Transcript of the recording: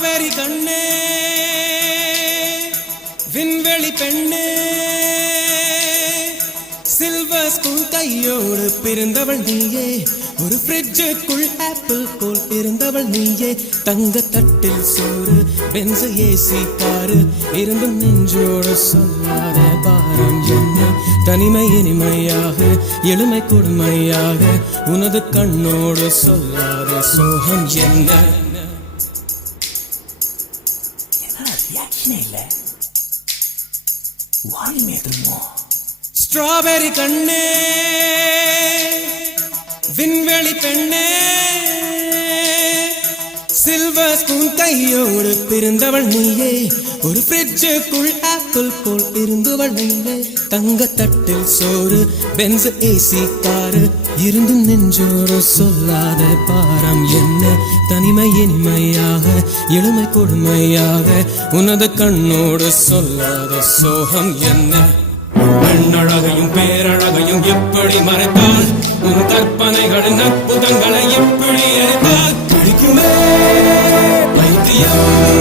காவேரி கண்ணே விண்வெளி பெண்ணே சில்வர் ஸ்பூன் கையோடு பிறந்தவள் நீயே ஒரு ஃப்ரிட்ஜுக்குள் ஆப்பிள் போல் இருந்தவள் நீயே தங்க தட்டில் சோறு பென்ஸ் ஏசி காரு இருந்தும் நெஞ்சோடு சொல்லாத பாரம் என்ன தனிமை இனிமையாக எளிமை கொடுமையாக உனது கண்ணோடு சொல்லாத சோகம் என்ன ஸ்ட்ராபெரி கண்ணே விண்வெளி பெண்ணே சில்வர் ஸ்பூன் கையோடு பிறந்தவள் நீயே ஒரு ஃப்ரிட்ஜுக்குள் ஆப்பிள் போல் இருந்தவள் நீயே தங்க தட்டில் சோறு பென்ஸ் ஏசி காரு இருந்தும் நெஞ்சோடு சொல்லாத பாரம் என்ன தனிமை இனிமையாக எளிமை கொடுமையாக உனது கண்ணோடு சொல்லாத சோகம் என்ன பெண்ணழகையும் பேரழகையும் எப்படி மறைத்தால் உன் கற்பனைகளின் அற்புதங்களை எப்படி எரித்தால் பிடிக்குமே பைத்தியம்